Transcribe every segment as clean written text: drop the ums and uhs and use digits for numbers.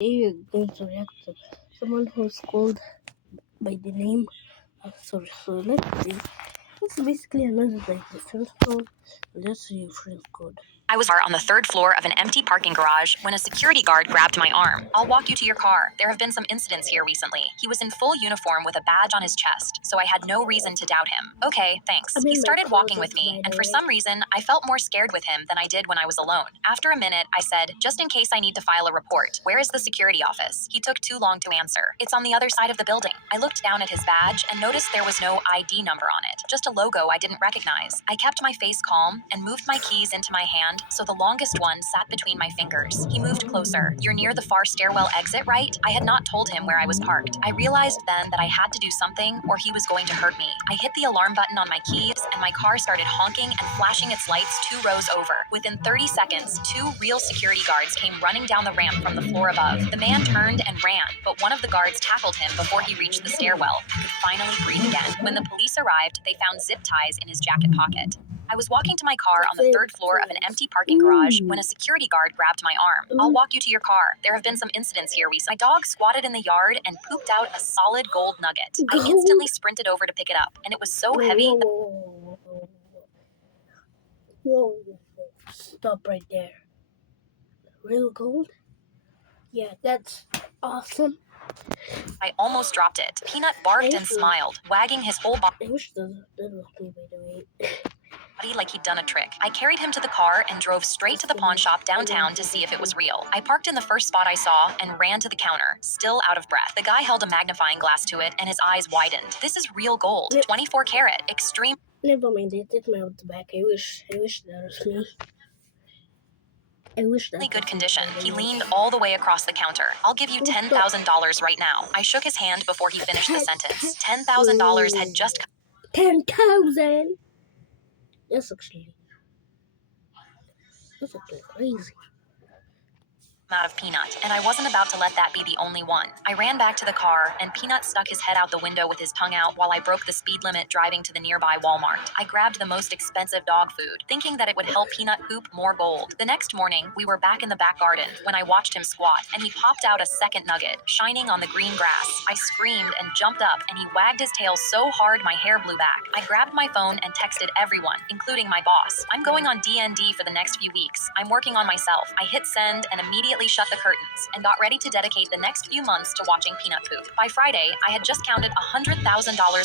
You're going to react to someone who's called by the name of sorry. So let's see. It's basically another like the first one. Let's see your friend's code. I was on the third floor of an empty parking garage when a security guard grabbed my arm. I'll walk you to your car. There have been some incidents here recently. He was in full uniform with a badge on his chest, so I had no reason to doubt him. Okay, thanks. He started walking with me, and for some reason, I felt more scared with him than I did when I was alone. After a minute, I said, just in case I need to file a report, where is the security office? He took too long to answer. It's on the other side of the building. I looked down at his badge and noticed there was no ID number on it, just a logo I didn't recognize. I kept my face calm and moved my keys into my hand so the longest one sat between my fingers. He moved closer. You're near the far stairwell exit, right? I had not told him where I was parked. I realized then that I had to do something or he was going to hurt me. I hit the alarm button on my keys and my car started honking and flashing its lights 2 rows over. Within 30 seconds, 2 real security guards came running down the ramp from the floor above. The man turned and ran, but one of the guards tackled him before he reached the stairwell. I could finally breathe again. When the police arrived, they found zip ties in his jacket pocket. I was walking to my car on the third floor of an empty parking garage when a security guard grabbed my arm. I'll walk you to your car. There have been some incidents here recently. My dog squatted in the yard and pooped out a solid gold nugget. I instantly sprinted over to pick it up, and it was so heavy. Whoa. Stop right there. Real gold? Yeah, that's awesome. I almost dropped it. Peanut barked and smiled, wagging his whole body. I wish that was me, by the way. Like he'd done a trick. I carried him to the car and drove straight to the pawn shop downtown to see if it was real. I parked in the first spot I saw and ran to the counter, still out of breath. The guy held a magnifying glass to it and his eyes widened. This is real gold, 24 karat, extreme. Never mind, I take my out the back. I wish that was me. I wish that good condition. He leaned all the way across the counter. I'll give you $10,000 right now. I shook his hand before he finished the sentence. $10,000 had just 10,000. That's actually crazy. Out of Peanut, and I wasn't about to let that be the only one. I ran back to the car, and Peanut stuck his head out the window with his tongue out while I broke the speed limit driving to the nearby Walmart. I grabbed the most expensive dog food, thinking that it would help Peanut poop more gold. The next morning, we were back in the back garden when I watched him squat, and he popped out a second nugget, shining on the green grass. I screamed and jumped up, and he wagged his tail so hard my hair blew back. I grabbed my phone and texted everyone, including my boss. I'm going on DND for the next few weeks. I'm working on myself. I hit send and immediately shut the curtains and got ready to dedicate the next few months to watching Peanut poop. By Friday, I had just counted $100,000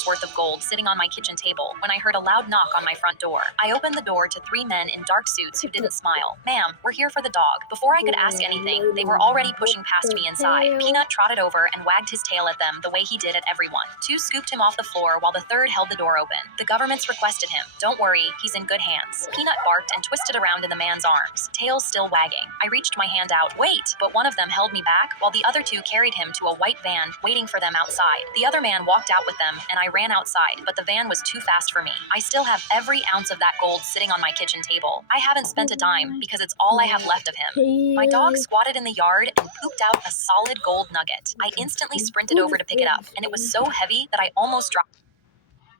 worth of gold sitting on my kitchen table when I heard a loud knock on my front door. I opened the door to 3 men in dark suits who didn't smile. Ma'am, we're here for the dog. Before I could ask anything, they were already pushing past me inside. Peanut trotted over and wagged his tail at them the way he did at everyone. 2 scooped him off the floor while the third held the door open. The government's requested him. Don't worry, he's in good hands. Peanut barked and twisted around in the man's arms, tail still wagging. I reached my hand out. Wait! But one of them held me back while the other 2 carried him to a white van waiting for them outside. The other man walked out with them and I ran outside, but the van was too fast for me. I still have every ounce of that gold sitting on my kitchen table. I haven't spent a dime because it's all I have left of him. My dog squatted in the yard and pooped out a solid gold nugget. I instantly sprinted over to pick it up, and it was so heavy that I almost dropped.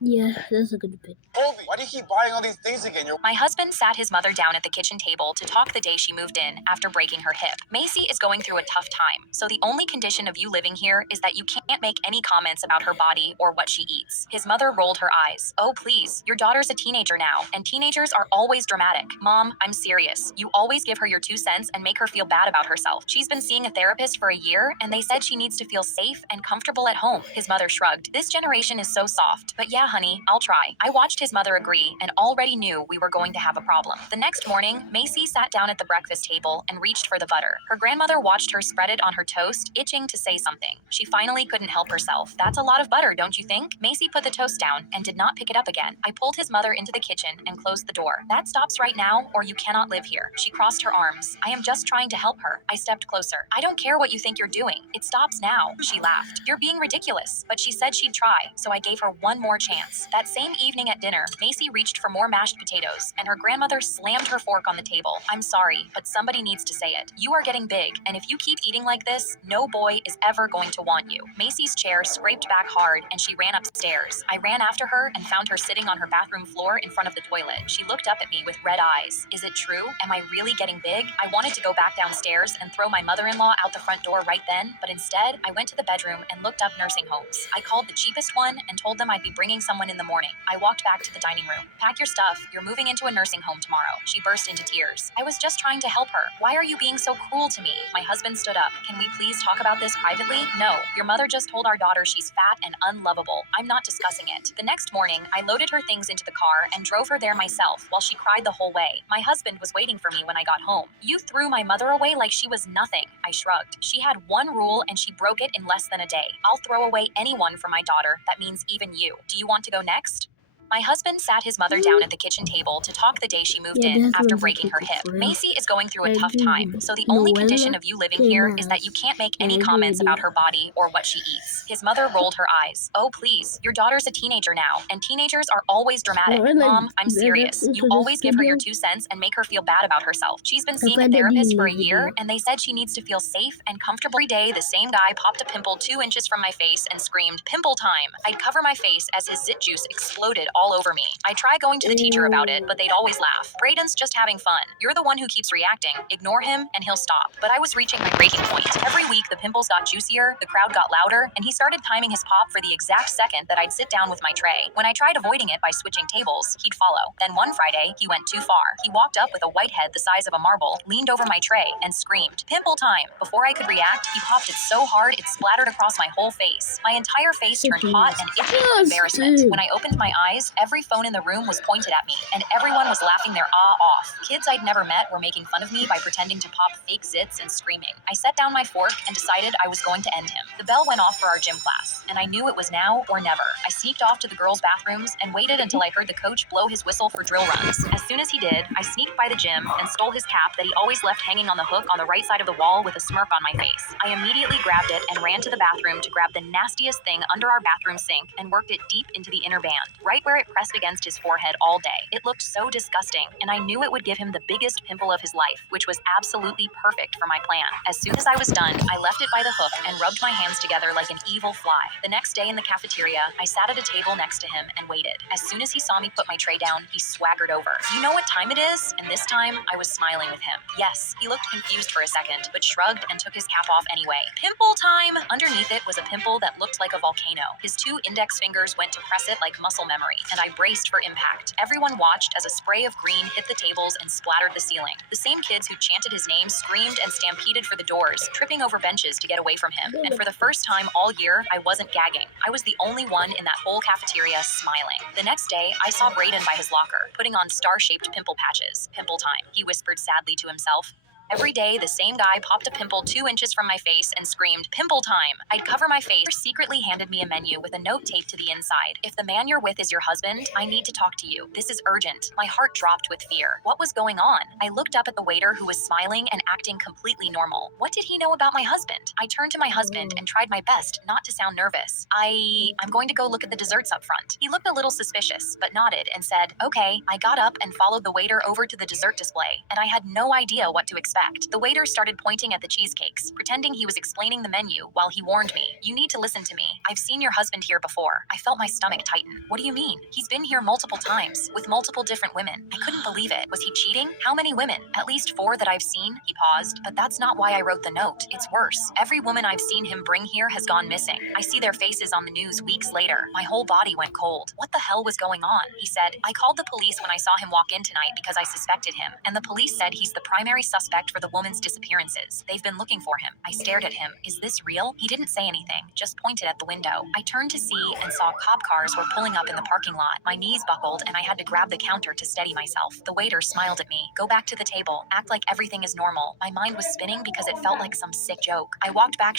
Yeah, that's a good bit. Colby, why do you keep buying all these things again? My husband sat his mother down at the kitchen table to talk the day she moved in after breaking her hip. Macy is going through a tough time, so the only condition of you living here is that you can't make any comments about her body or what she eats. His mother rolled her eyes. Oh, please, your daughter's a teenager now, and teenagers are always dramatic. Mom, I'm serious. You always give her your 2 cents and make her feel bad about herself. She's been seeing a therapist for a year, and they said she needs to feel safe and comfortable at home. His mother shrugged. This generation is so soft, but yeah, honey, I'll try. I watched his mother agree and already knew we were going to have a problem. The next morning, Macy sat down at the breakfast table and reached for the butter. Her grandmother watched her spread it on her toast, itching to say something. She finally couldn't help herself. That's a lot of butter, don't you think? Macy put the toast down and did not pick it up again. I pulled his mother into the kitchen and closed the door. That stops right now or you cannot live here. She crossed her arms. I am just trying to help her. I stepped closer. I don't care what you think you're doing. It stops now. She laughed. You're being ridiculous. But she said she'd try, so I gave her one more chance. romance. That same evening at dinner, Macy reached for more mashed potatoes, and her grandmother slammed her fork on the table. I'm sorry, but somebody needs to say it. You are getting big, and if you keep eating like this, no boy is ever going to want you. Macy's chair scraped back hard, and she ran upstairs. I ran after her and found her sitting on her bathroom floor in front of the toilet. She looked up at me with red eyes. Is it true? Am I really getting big? I wanted to go back downstairs and throw my mother-in-law out the front door right then, but instead, I went to the bedroom and looked up nursing homes. I called the cheapest one and told them I'd be bringing someone in the morning. I walked back to the dining room. Pack your stuff. You're moving into a nursing home tomorrow. She burst into tears. I was just trying to help her. Why are you being so cruel to me? My husband stood up. Can we please talk about this privately? No. Your mother just told our daughter she's fat and unlovable. I'm not discussing it. The next morning, I loaded her things into the car and drove her there myself while she cried the whole way. My husband was waiting for me when I got home. You threw my mother away like she was nothing. I shrugged. She had one rule and she broke it in less than a day. I'll throw away anyone for my daughter. That means even you. Do you want to go next? My husband sat his mother down at the kitchen table to talk the day she moved Yeah, in that's after what breaking her I'm hip. for. Macy is going through a I tough do time, so the only Noella condition of you living here is that you can't make any Yeah, I comments do. about her body or what she eats. His mother rolled her eyes. Oh, please, your daughter's a teenager now, and teenagers are always dramatic. Noella, Mom, I'm that's serious. into You the always give her your studio. 2 cents and make her feel bad about herself. She's been I seeing a find it therapist in for the a year, video. and they said she needs to feel safe and comfortable. Every day, the same guy popped a pimple 2 inches from my face and screamed, "Pimple time!" I'd cover my face as his zit juice exploded all over me. I tried going to the teacher about it, but they'd always laugh. Braden's just having fun. You're the one who keeps reacting. Ignore him, and he'll stop. But I was reaching my breaking point. Every week, the pimples got juicier, the crowd got louder, and he started timing his pop for the exact second that I'd sit down with my tray. When I tried avoiding it by switching tables, he'd follow. Then one Friday, he went too far. He walked up with a white head the size of a marble, leaned over my tray, and screamed, "Pimple time!" Before I could react, he popped it so hard it splattered across my whole face. My entire face turned hot and itchy from embarrassment. When I opened my eyes, every phone in the room was pointed at me, and everyone was laughing their off. Kids I'd never met were making fun of me by pretending to pop fake zits and screaming. I set down my fork and decided I was going to end him. The bell went off for our gym class, and I knew it was now or never. I sneaked off to the girls' bathrooms and waited until I heard the coach blow his whistle for drill runs. As soon as he did, I sneaked by the gym and stole his cap that he always left hanging on the hook on the right side of the wall with a smirk on my face. I immediately grabbed it and ran to the bathroom to grab the nastiest thing under our bathroom sink and worked it deep into the inner band, right where it pressed against his forehead all day. It looked so disgusting, and I knew it would give him the biggest pimple of his life, which was absolutely perfect for my plan. As soon as I was done, I left it by the hook and rubbed my hands together like an evil fly. The next day in the cafeteria, I sat at a table next to him and waited. As soon as he saw me put my tray down, he swaggered over. You know what time it is? And this time, I was smiling with him. Yes, he looked confused for a second, but shrugged and took his cap off anyway. Pimple time! Underneath it was a pimple that looked like a volcano. His 2 index fingers went to press it like muscle memory, and I braced for impact. Everyone watched as a spray of green hit the tables and splattered the ceiling. The same kids who chanted his name screamed and stampeded for the doors, tripping over benches to get away from him. And for the first time all year, I wasn't gagging. I was the only one in that whole cafeteria smiling. The next day, I saw Braden by his locker, putting on star-shaped pimple patches. Pimple time, he whispered sadly to himself. Every day, the same guy popped a pimple 2 inches from my face and screamed, "Pimple time!" I'd cover my face. He secretly handed me a menu with a note taped to the inside. If the man you're with is your husband, I need to talk to you. This is urgent. My heart dropped with fear. What was going on? I looked up at the waiter who was smiling and acting completely normal. What did he know about my husband? I turned to my husband and tried my best not to sound nervous. I'm going to go look at the desserts up front. He looked a little suspicious, but nodded and said, "Okay." I got up and followed the waiter over to the dessert display, and I had no idea what to expect. The waiter started pointing at the cheesecakes, pretending he was explaining the menu while he warned me, "You need to listen to me. I've seen your husband here before." I felt my stomach tighten. What do you mean? He's been here multiple times, with multiple different women. I couldn't believe it. Was he cheating? How many women? At least 4 that I've seen? He paused. But that's not why I wrote the note. It's worse. Every woman I've seen him bring here has gone missing. I see their faces on the news weeks later. My whole body went cold. What the hell was going on? He said, "I called the police when I saw him walk in tonight because I suspected him, and the police said he's the primary suspect for the woman's disappearances. They've been looking for him." I stared at him. Is this real? He didn't say anything, just pointed at the window. I turned to see and saw cop cars were pulling up in the parking lot. My knees buckled and I had to grab the counter to steady myself. The waiter smiled at me. "Go back to the table. Act like everything is normal." My mind was spinning because it felt like some sick joke. I walked back.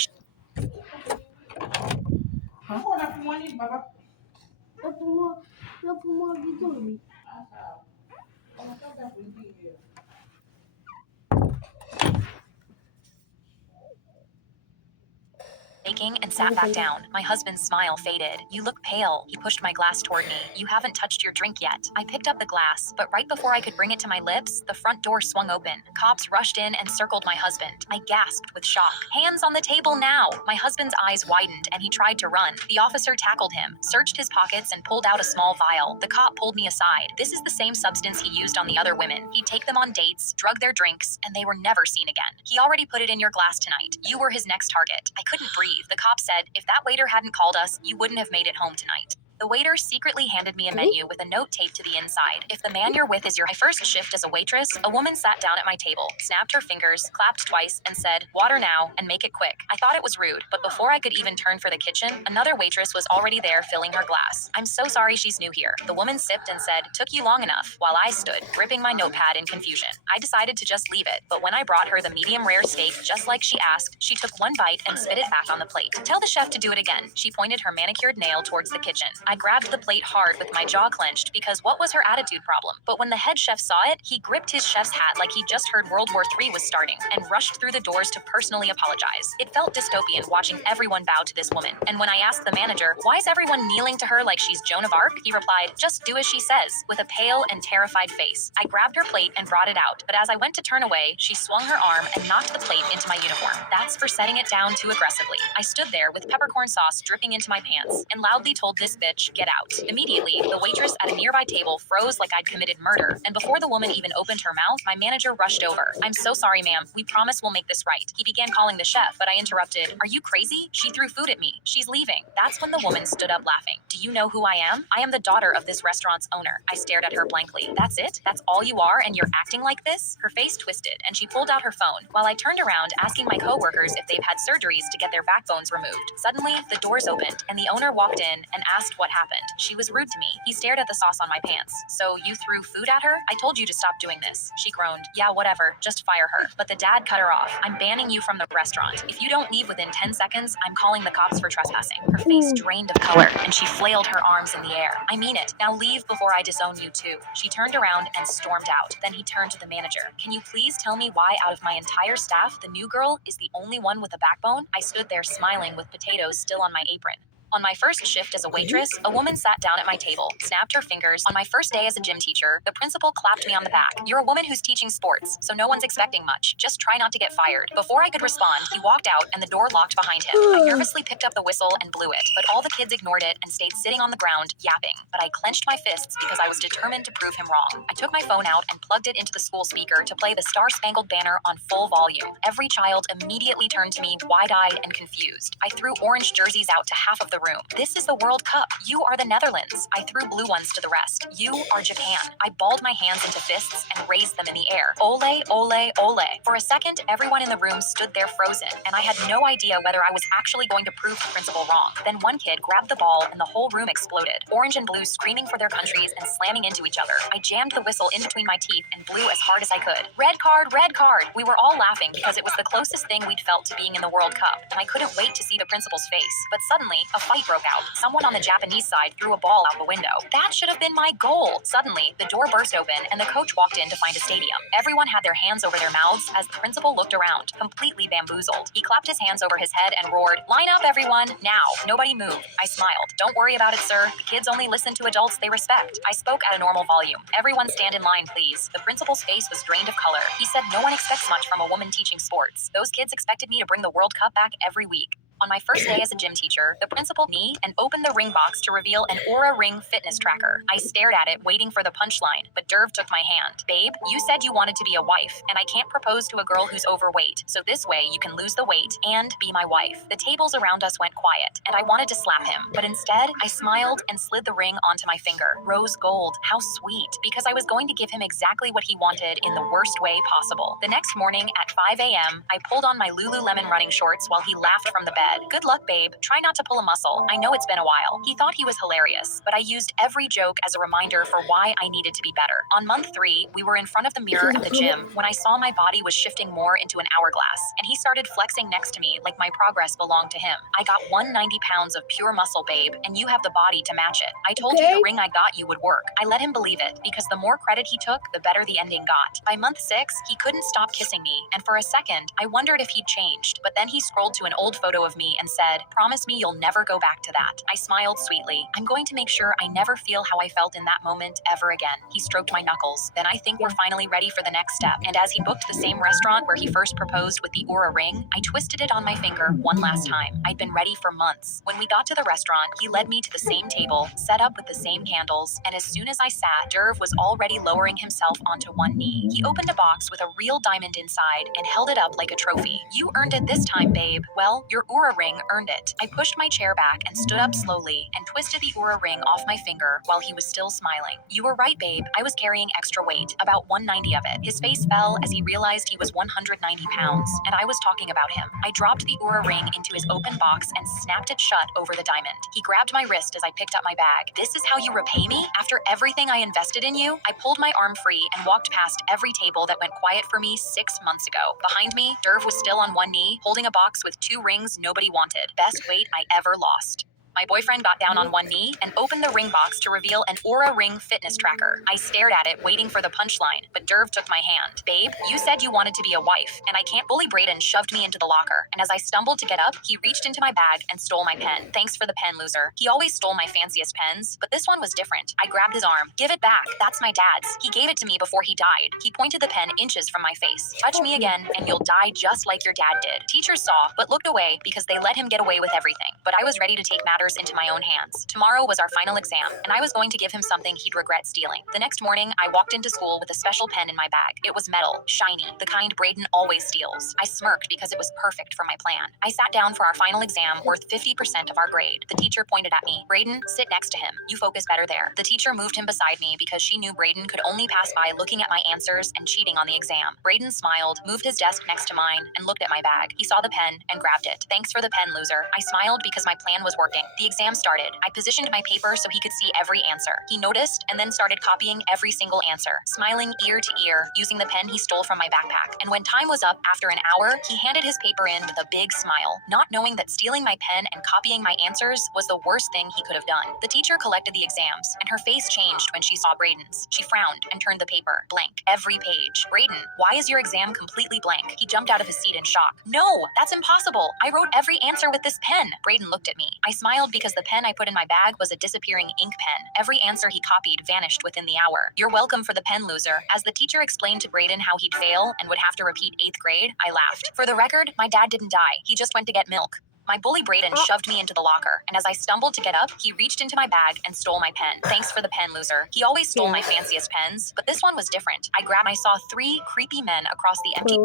Making blinking, and sat back down. My husband's smile faded. You look pale. He pushed my glass toward me. You haven't touched your drink yet. I picked up the glass, but right before I could bring it to my lips, the front door swung open. Cops rushed in and circled my husband. I gasped with shock. Hands on the table now! My husband's eyes widened and he tried to run. The officer tackled him, searched his pockets, and pulled out a small vial. The cop pulled me aside. This is the same substance he used on the other women. He'd take them on dates, drug their drinks, and they were never seen again. He already put it in your glass tonight. You were his next target. I couldn't breathe. The cop said, if that waiter hadn't called us, you wouldn't have made it home tonight. The waiter secretly handed me a menu with a note taped to the inside. If the man you're with is my first shift as a waitress, a woman sat down at my table, snapped her fingers, clapped twice, and said, water now, and make it quick. I thought it was rude, but before I could even turn for the kitchen, another waitress was already there filling her glass. I'm so sorry she's new here. The woman sipped and said, took you long enough, while I stood, gripping my notepad in confusion. I decided to just leave it, but when I brought her the medium rare steak just like she asked, she took one bite and spit it back on the plate. Tell the chef to do it again. She pointed her manicured nail towards the kitchen. I grabbed the plate hard with my jaw clenched because what was her attitude problem? But when the head chef saw it, he gripped his chef's hat like he just heard World War III was starting and rushed through the doors to personally apologize. It felt dystopian watching everyone bow to this woman. And when I asked the manager, why is everyone kneeling to her like she's Joan of Arc? He replied, just do as she says, with a pale and terrified face. I grabbed her plate and brought it out, but as I went to turn away, she swung her arm and knocked the plate into my uniform. That's for setting it down too aggressively. I stood there with peppercorn sauce dripping into my pants and loudly told this bitch, get out. Immediately, the waitress at a nearby table froze like I'd committed murder, and before the woman even opened her mouth, my manager rushed over. I'm so sorry, ma'am. We promise we'll make this right. He began calling the chef, but I interrupted. Are you crazy? She threw food at me. She's leaving. That's when the woman stood up laughing. Do you know who I am? I am the daughter of this restaurant's owner. I stared at her blankly. That's it? That's all you are, and you're acting like this? Her face twisted, and she pulled out her phone, while I turned around asking my coworkers if they've had surgeries to get their backbones removed. Suddenly, the doors opened, and the owner walked in and asked what happened. She was rude to me. He stared at the sauce on my pants. So you threw food at her? I told you to stop doing this. She groaned. Yeah, whatever. Just fire her. But the dad cut her off. I'm banning you from the restaurant. If you don't leave within 10 seconds, I'm calling the cops for trespassing. Her face drained of color, and she flailed her arms in the air. I mean it. Now leave before I disown you too. She turned around and stormed out. Then he turned to the manager. Can you please tell me why out of my entire staff, the new girl is the only one with a backbone? I stood there smiling with potatoes still on my apron. On my first shift as a waitress, a woman sat down at my table, snapped her fingers. On my first day as a gym teacher, the principal clapped me on the back. You're a woman who's teaching sports, so no one's expecting much. Just try not to get fired. Before I could respond, he walked out and the door locked behind him. I nervously picked up the whistle and blew it, but all the kids ignored it and stayed sitting on the ground, yapping. But I clenched my fists because I was determined to prove him wrong. I took my phone out and plugged it into the school speaker to play the Star-Spangled Banner on full volume. Every child immediately turned to me, wide-eyed and confused. I threw orange jerseys out to half of the room. This is the World Cup. You are the Netherlands. I threw blue ones to the rest. You are Japan. I balled my hands into fists and raised them in the air. Ole, ole, ole. For a second, everyone in the room stood there frozen, and I had no idea whether I was actually going to prove the principal wrong. Then one kid grabbed the ball and the whole room exploded. Orange and blue screaming for their countries and slamming into each other. I jammed the whistle in between my teeth and blew as hard as I could. Red card, red card. We were all laughing because it was the closest thing we'd felt to being in the World Cup, and I couldn't wait to see the principal's face. But suddenly, a fight broke out. Someone on the Japanese side threw a ball out the window. That should have been my goal. Suddenly, the door burst open and the coach walked in to find a stadium. Everyone had their hands over their mouths as the principal looked around, completely bamboozled. He clapped his hands over his head and roared, "Line up, everyone, now." Nobody moved. I smiled. "Don't worry about it, sir. The kids only listen to adults they respect." I spoke at a normal volume. "Everyone stand in line, please." The principal's face was drained of color. He said no one expects much from a woman teaching sports. Those kids expected me to bring the World Cup back every week. On my first day as a gym teacher, the principal me and opened the ring box to reveal an Oura Ring fitness tracker. I stared at it, waiting for the punchline, but Derv took my hand. "Babe, you said you wanted to be a wife, and I can't propose to a girl who's overweight, so this way you can lose the weight and be my wife." The tables around us went quiet, and I wanted to slap him, but instead, I smiled and slid the ring onto my finger. Rose gold, how sweet, because I was going to give him exactly what he wanted in the worst way possible. The next morning at 5 a.m., I pulled on my Lululemon running shorts while he laughed from the bed. "Good luck, babe. Try not to pull a muscle. I know it's been a while." He thought he was hilarious, but I used every joke as a reminder for why I needed to be better. On month 3, we were in front of the mirror at the gym when I saw my body was shifting more into an hourglass, and he started flexing next to me like my progress belonged to him. "I got 190 pounds of pure muscle, babe, and you have the body to match it. I told you the ring I got you would work." I let him believe it, because the more credit he took, the better the ending got. By month 6, he couldn't stop kissing me, and for a second, I wondered if he'd changed, but then he scrolled to an old photo of me me and said, "Promise me you'll never go back to that." I smiled sweetly. "I'm going to make sure I never feel how I felt in that moment ever again." He stroked my knuckles. "Then I think we're finally ready for the next step." And as he booked the same restaurant where he first proposed with the Oura ring, I twisted it on my finger one last time. I'd been ready for months. When we got to the restaurant, he led me to the same table, set up with the same candles, and as soon as I sat, Derv was already lowering himself onto one knee. He opened a box with a real diamond inside and held it up like a trophy. "You earned it this time, babe." "Well, your Oura ring earned it." I pushed my chair back and stood up slowly and twisted the Oura ring off my finger while he was still smiling. "You were right, babe. I was carrying extra weight, about 190 of it." His face fell as he realized he was 190 pounds, and I was talking about him. I dropped the Oura ring into his open box and snapped it shut over the diamond. He grabbed my wrist as I picked up my bag. "This is how you repay me? After everything I invested in you?" I pulled my arm free and walked past every table that went quiet for me 6 months ago. Behind me, Derv was still on one knee, holding a box with 2 rings nobody wanted. Best weight I ever lost. My boyfriend got down on one knee and opened the ring box to reveal an Oura Ring fitness tracker. I stared at it, waiting for the punchline, but Derv took my hand. "Babe, you said you wanted to be a wife, and I can't." Bully Brayden shoved me into the locker, and as I stumbled to get up, he reached into my bag and stole my pen. "Thanks for the pen, loser." He always stole my fanciest pens, but this one was different. I grabbed his arm. "Give it back. That's my dad's. He gave it to me before he died." He pointed the pen inches from my face. "Touch me again, and you'll die just like your dad did." Teachers saw, but looked away because they let him get away with everything. But I was ready to take matters into my own hands. Tomorrow was our final exam, and I was going to give him something he'd regret stealing. The next morning, I walked into school with a special pen in my bag. It was metal, shiny, the kind Brayden always steals. I smirked because it was perfect for my plan. I sat down for our final exam, worth 50% of our grade. The teacher pointed at me. "Brayden, sit next to him. You focus better there." The teacher moved him beside me because she knew Brayden could only pass by looking at my answers and cheating on the exam. Brayden smiled, moved his desk next to mine, and looked at my bag. He saw the pen and grabbed it. "Thanks for the pen, loser." I smiled because my plan was working. The exam started. I positioned my paper so he could see every answer. He noticed and then started copying every single answer, smiling ear to ear, using the pen he stole from my backpack. And when time was up after an hour, he handed his paper in with a big smile, not knowing that stealing my pen and copying my answers was the worst thing he could have done. The teacher collected the exams, and her face changed when she saw Brayden's. She frowned and turned the paper blank. Every page. "Brayden, why is your exam completely blank?" He jumped out of his seat in shock. "No, that's impossible. I wrote every answer with this pen." Brayden looked at me. I smiled because the pen I put in my bag was a disappearing ink pen. Every answer he copied vanished within the hour. "You're welcome for the pen, loser." As the teacher explained to Brayden how he'd fail and would have to repeat 8th grade, I laughed. For the record, my dad didn't die. He just went to get milk. My bully Brayden shoved me into the locker, and as I stumbled to get up, he reached into my bag and stole my pen. "Thanks for the pen, loser." He always stole my fanciest pens, but this one was different. I saw 3 creepy men across the empty...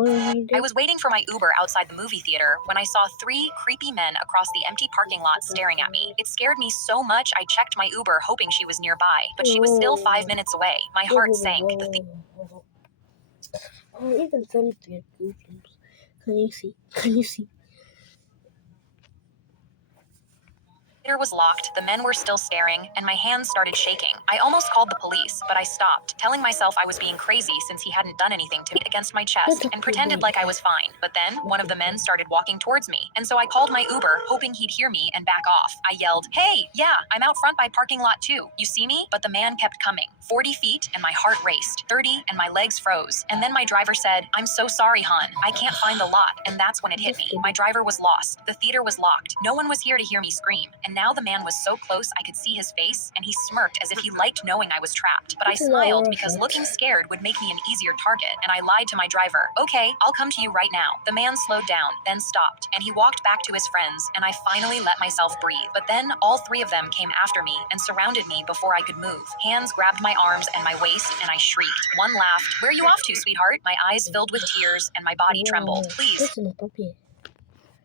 I was waiting for my Uber outside the movie theater when I saw 3 creepy men across the empty parking lot staring at me. It scared me so much I checked my Uber hoping she was nearby, but she was still 5 minutes away. My heart sank. Even some get goosebumps. Can you see? Can you see? The theater was locked, the men were still staring, and my hands started shaking. I almost called the police, but I stopped, telling myself I was being crazy since he hadn't done anything to me against my chest, and pretended like I was fine. But then, one of the men started walking towards me, and so I called my Uber, hoping he'd hear me and back off. I yelled, "Hey, yeah, I'm out front by parking lot 2. You see me?" But the man kept coming. 40 feet, and my heart raced. 30, and my legs froze. And then my driver said, "I'm so sorry, hon. I can't find the lot." And that's when it hit me. My driver was lost. The theater was locked. No one was here to hear me scream. And now the man was so close I could see his face, and he smirked as if he liked knowing I was trapped. But I smiled because looking scared would make me an easier target, and I lied to my driver. "Okay, I'll come to you right now." The man slowed down, then stopped, and he walked back to his friends, and I finally let myself breathe. But then all 3 of them came after me and surrounded me before I could move. Hands grabbed my arms and my waist, and I shrieked. One laughed. "Where are you off to, sweetheart?" My eyes filled with tears, and my body trembled. "Please,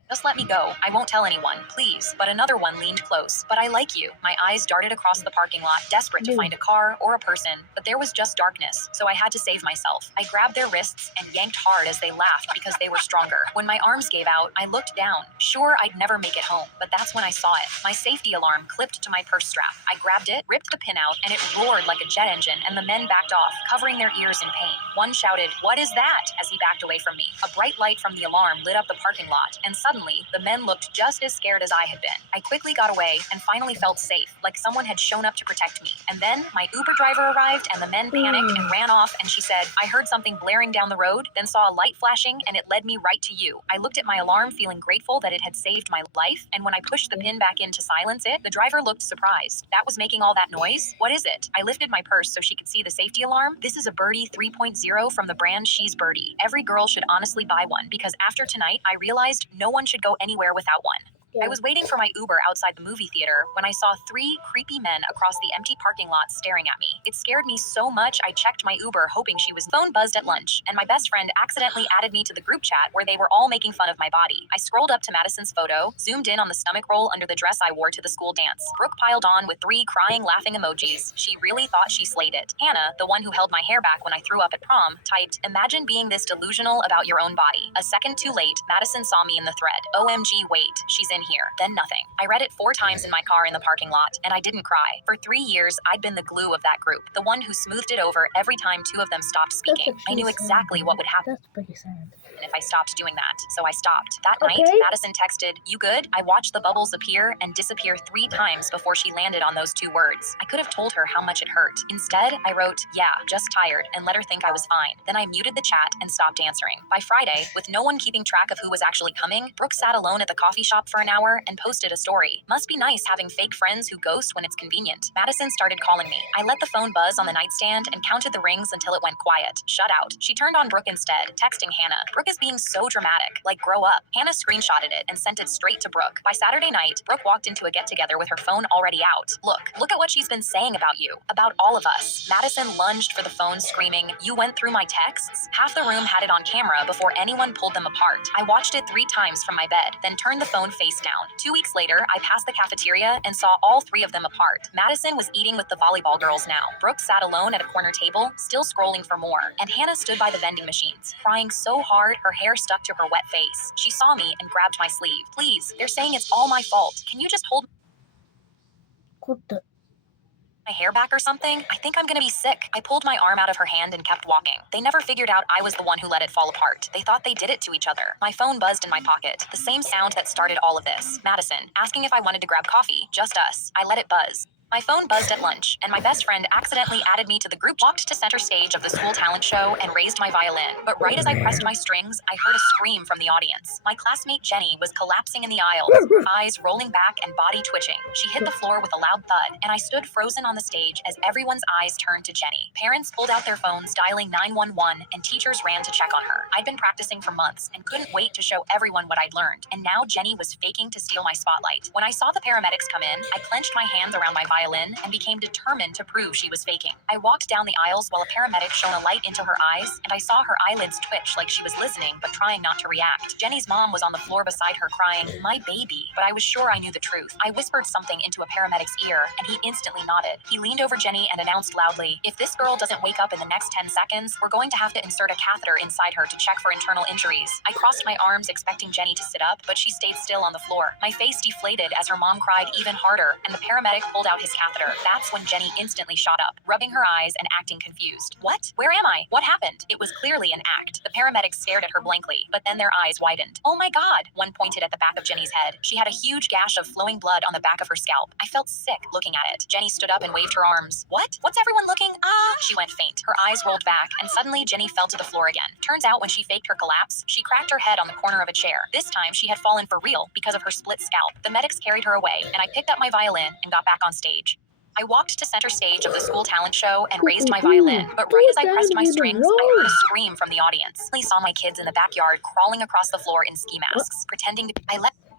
just let me go. I won't tell anyone, please." But another one leaned close. "But I like you." My eyes darted across the parking lot, desperate to find a car or a person, but there was just darkness, so I had to save myself. I grabbed their wrists and yanked hard as they laughed because they were stronger. When my arms gave out, I looked down, sure I'd never make it home, but that's when I saw it. My safety alarm clipped to my purse strap. I grabbed it, ripped the pin out, and it roared like a jet engine, and the men backed off, covering their ears in pain. One shouted, "What is that?" as he backed away from me. A bright light from the alarm lit up the parking lot, and suddenly Suddenly, the men looked just as scared as I had been. I quickly got away and finally felt safe, like someone had shown up to protect me. And then my Uber driver arrived and the men panicked and ran off, and she said, "I heard something blaring down the road, then saw a light flashing, and it led me right to you." I looked at my alarm feeling grateful that it had saved my life, and when I pushed the pin back in to silence it, the driver looked surprised. "That was making all that noise? What is it?" I lifted my purse so she could see the safety alarm. This is a Birdie 3.0 from the brand She's Birdie. Every girl should honestly buy one, because after tonight, I realized no one should go anywhere without one. I was waiting for my Uber outside the movie theater when I saw 3 creepy men across the empty parking lot staring at me. It scared me so much I checked my Uber hoping she was. Phone buzzed at lunch, and my best friend accidentally added me to the group chat where they were all making fun of my body. I scrolled up to Madison's photo, zoomed in on the stomach roll under the dress I wore to the school dance. Brooke piled on with 3 crying, laughing emojis. She really thought she slayed it. Hannah, the one who held my hair back when I threw up at prom, typed, "Imagine being this delusional about your own body." A second too late, Madison saw me in the thread. "OMG, wait, she's in here." Then nothing. I read it 4 times in my car in the parking lot, and I didn't cry. For 3 years, I'd been the glue of that group, the one who smoothed it over every time 2 of them stopped speaking. I knew exactly what would happen That's pretty sad. if I stopped doing that, so I stopped. That night, Madison texted, "You good?" I watched the bubbles appear and disappear 3 times before she landed on those 2 words. I could have told her how much it hurt. Instead, I wrote, "Yeah, just tired," and let her think I was fine. Then I muted the chat and stopped answering. By Friday, with no one keeping track of who was actually coming, Brooke sat alone at the coffee shop for an hour and posted a story. Must be nice having fake friends who ghost when it's convenient. Madison started calling me. I let the phone buzz on the nightstand and counted the rings until it went quiet. Shut out. She turned on Brooke instead, texting Hannah. Brooke is being so dramatic, like grow up. Hannah screenshotted it and sent it straight to Brooke. By Saturday night, Brooke walked into a get-together with her phone already out. Look at what she's been saying about you, about all of us. Madison lunged for the phone screaming, "You went through my texts?" Half the room had it on camera before anyone pulled them apart. I watched it 3 times from my bed, then turned the phone face down. 2 weeks later, I passed the cafeteria and saw all 3 of them apart. Madison was eating with the volleyball girls now. Brooke sat alone at a corner table, still scrolling for more. And Hannah stood by the vending machines, crying so hard her hair stuck to her wet face. She saw me and grabbed my sleeve. "Please, they're saying it's all my fault. Can you just hold What the? my hair back or something? I think I'm gonna be sick." I pulled my arm out of her hand and kept walking. They never figured out I was the one who let it fall apart. They thought they did it to each other. My phone buzzed in my pocket, the same sound that started all of this. Madison, asking if I wanted to grab coffee. Just us. I let it buzz. My phone buzzed at lunch, and my best friend accidentally added me to the group. Walked to center stage of the school talent show and raised my violin. But right as I pressed my strings, I heard a scream from the audience. My classmate Jenny was collapsing in the aisles, eyes rolling back and body twitching. She hit the floor with a loud thud, and I stood frozen on the stage as everyone's eyes turned to Jenny. Parents pulled out their phones, dialing 911, and teachers ran to check on her. I'd been practicing for months and couldn't wait to show everyone what I'd learned, and now Jenny was faking to steal my spotlight. When I saw the paramedics come in, I clenched my hands around my violin and became determined to prove she was faking. I walked down the aisles while a paramedic shone a light into her eyes, and I saw her eyelids twitch like she was listening but trying not to react. Jenny's mom was on the floor beside her crying, "My baby," but I was sure I knew the truth. I whispered something into a paramedic's ear, and he instantly nodded. He leaned over Jenny and announced loudly, "If this girl doesn't wake up in the next 10 seconds, we're going to have to insert a catheter inside her to check for internal injuries." I crossed my arms expecting Jenny to sit up, but she stayed still on the floor. My face deflated as her mom cried even harder, and the paramedic pulled out his catheter. That's when Jenny instantly shot up, rubbing her eyes and acting confused. "What? Where am I? What happened?" It was clearly an act. The paramedics stared at her blankly, but then their eyes widened. "Oh my God!" One pointed at the back of Jenny's head. She had a huge gash of flowing blood on the back of her scalp. I felt sick looking at it. Jenny stood up and waved her arms. "What? What's everyone looking? Ah!" She went faint. Her eyes rolled back, and suddenly Jenny fell to the floor again. Turns out when she faked her collapse, she cracked her head on the corner of a chair. This time she had fallen for real because of her split scalp. The medics carried her away, and I picked up my violin and got back on stage. I walked to center stage of the school talent show and raised my violin, but right as I pressed my strings, I heard a scream from the audience. I saw my kids in the backyard crawling across the floor in ski masks, pretending to...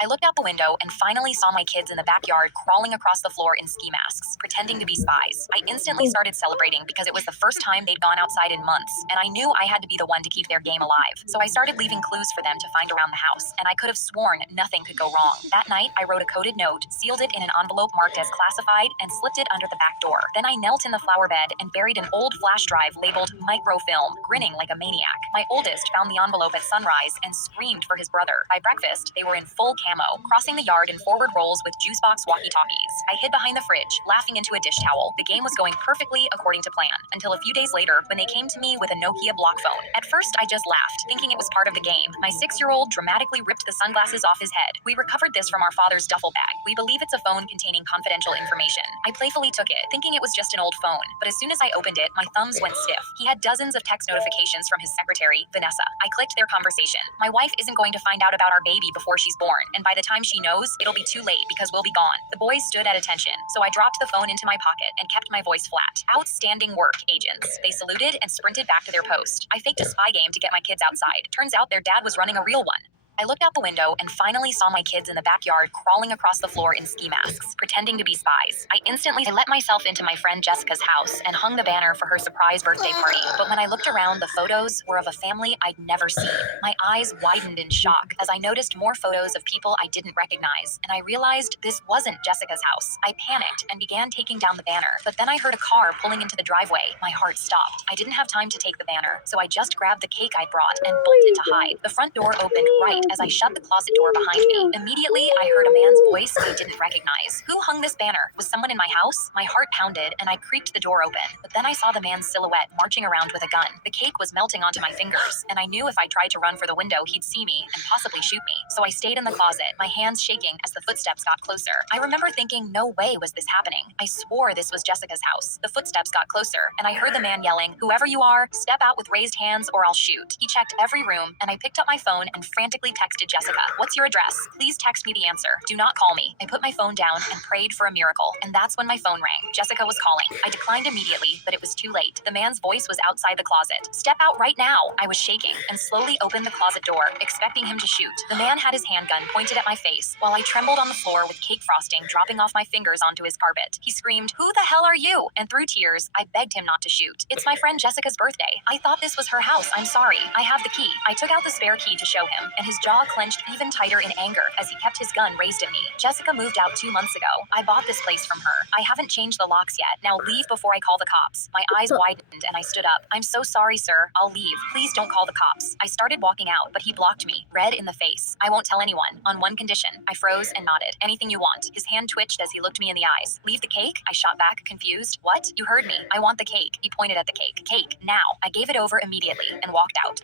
I looked out the window and finally saw my kids in the backyard crawling across the floor in ski masks, pretending to be spies. I instantly started celebrating because it was the first time they'd gone outside in months, and I knew I had to be the one to keep their game alive. So I started leaving clues for them to find around the house, and I could have sworn nothing could go wrong. That night, I wrote a coded note, sealed it in an envelope marked as classified, and slipped it under the back door. Then I knelt in the flower bed and buried an old flash drive labeled microfilm, grinning like a maniac. My oldest found the envelope at sunrise and screamed for his brother. By breakfast, they were in full camp camo, crossing the yard in forward rolls with juice box walkie-talkies. I hid behind the fridge, laughing into a dish towel. The game was going perfectly according to plan, until a few days later when they came to me with a Nokia block phone. At first, I just laughed, thinking it was part of the game. My 6-year-old dramatically ripped the sunglasses off his head. We recovered this from our father's duffel bag. We believe it's a phone containing confidential information. I playfully took it, thinking it was just an old phone, but as soon as I opened it, my thumbs went stiff. He had dozens of text notifications from his secretary, Vanessa. I clicked their conversation. My wife isn't going to find out about our baby before she's born, and by the time she knows, it'll be too late because we'll be gone. The boys stood at attention, so I dropped the phone into my pocket and kept my voice flat. Outstanding work, agents. They saluted and sprinted back to their post. I faked a spy game to get my kids outside. Turns out their dad was running a real one. I looked out the window and finally saw my kids in the backyard crawling across the floor in ski masks, pretending to be spies. I instantly let myself into my friend Jessica's house and hung the banner for her surprise birthday party. But when I looked around, the photos were of a family I'd never seen. My eyes widened in shock as I noticed more photos of people I didn't recognize, and I realized this wasn't Jessica's house. I panicked and began taking down the banner, but then I heard a car pulling into the driveway. My heart stopped. I didn't have time to take the banner, so I just grabbed the cake I'd brought and bolted to hide. The front door opened right as I shut the closet door behind me. Immediately, I heard a man's voice I didn't recognize. Who hung this banner? Was someone in my house? My heart pounded, and I creaked the door open. But then I saw the man's silhouette marching around with a gun. The cake was melting onto my fingers, and I knew if I tried to run for the window, he'd see me and possibly shoot me. So I stayed in the closet, my hands shaking as the footsteps got closer. I remember thinking, no way was this happening. I swore this was Jessica's house. The footsteps got closer, and I heard the man yelling, "Whoever you are, step out with raised hands or I'll shoot." He checked every room, and I picked up my phone and frantically texted Jessica, "What's your address? Please text me the answer. Do not call me." I put my phone down and prayed for a miracle, and that's when my phone rang. Jessica was calling. I declined immediately, but it was too late. The man's voice was outside the closet. "Step out right now." I was shaking and slowly opened the closet door, expecting him to shoot. The man had his handgun pointed at my face, while I trembled on the floor with cake frosting dropping off my fingers onto his carpet. He screamed, "Who the hell are you?" And through tears, I begged him not to shoot. "It's my friend Jessica's birthday. I thought this was her house. I'm sorry. I have the key." I took out the spare key to show him, and his jaw clenched even tighter in anger as he kept his gun raised at me. "Jessica moved out 2 months ago. I bought this place from her. I haven't changed the locks yet. Now leave before I call the cops." My eyes widened and I stood up. "I'm so sorry, sir. I'll leave. Please don't call the cops." I started walking out, but he blocked me, red in the face. "I won't tell anyone. On one condition." I froze and nodded. "Anything you want." His hand twitched as he looked me in the eyes. "Leave the cake?" I shot back, confused. "What? You heard me. I want the cake." He pointed at the cake. "Cake, now." I gave it over immediately and walked out.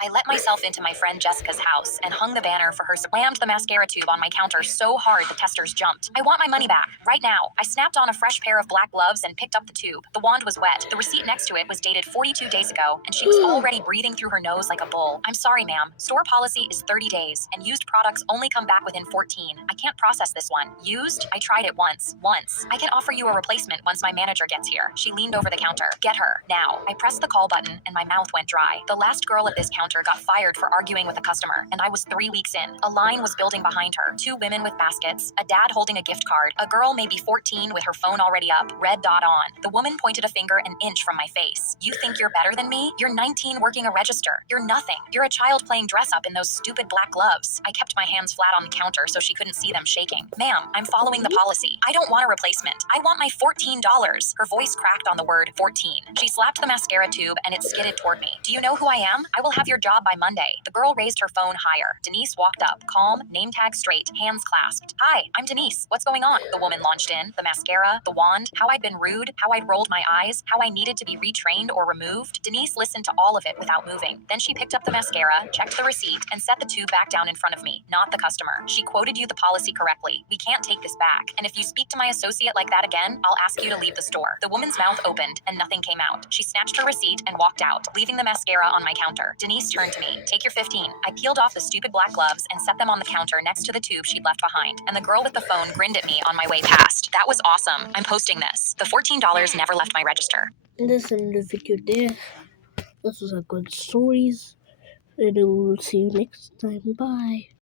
I let myself into my friend Jessica's house and hung the banner for her. Slammed the mascara tube on my counter so hard the testers jumped. "I want my money back, right now." I snapped on a fresh pair of black gloves and picked up the tube. The wand was wet. The receipt next to it was dated 42 days ago, and she was already breathing through her nose like a bull. "I'm sorry, ma'am. Store policy is 30 days, and used products only come back within 14. I can't process this one." "Used? I tried it once. I can offer you a replacement once my manager gets here." She leaned over the counter. "Get her, now." I pressed the call button, and my mouth went dry. The last girl at this counter got fired for arguing with a customer, and I was 3 weeks in. A line was building behind her. 2 women with baskets, a dad holding a gift card, a girl maybe 14 with her phone already up, red dot on. The woman pointed a finger an inch from my face. "You think you're better than me? You're 19 working a register. You're nothing. You're a child playing dress up in those stupid black gloves." I kept my hands flat on the counter so she couldn't see them shaking. "Ma'am, I'm following the policy. I don't want a replacement. I want my $14. Her voice cracked on the word 14. She slapped the mascara tube and it skidded toward me. "Do you know who I am? I will have your job by Monday." The girl raised her phone higher. Denise walked up, calm, name tag straight, hands clasped. "Hi, I'm Denise. What's going on?" The woman launched in. The mascara, the wand, how I'd been rude, how I'd rolled my eyes, how I needed to be retrained or removed. Denise listened to all of it without moving. Then she picked up the mascara, checked the receipt, and set the tube back down in front of me, not the customer. "She quoted you the policy correctly. We can't take this back. And if you speak to my associate like that again, I'll ask you to leave the store." The woman's mouth opened and nothing came out. She snatched her receipt and walked out, leaving the mascara on my counter. Denise turned to me. "Take your 15. I peeled off the stupid black gloves and set them on the counter next to the tube she'd left behind. And the girl with the phone grinned at me on my way past. "That was awesome. I'm posting this." The $14 never left my register. And that's another video there. This was a good stories. And we'll see you next time. Bye.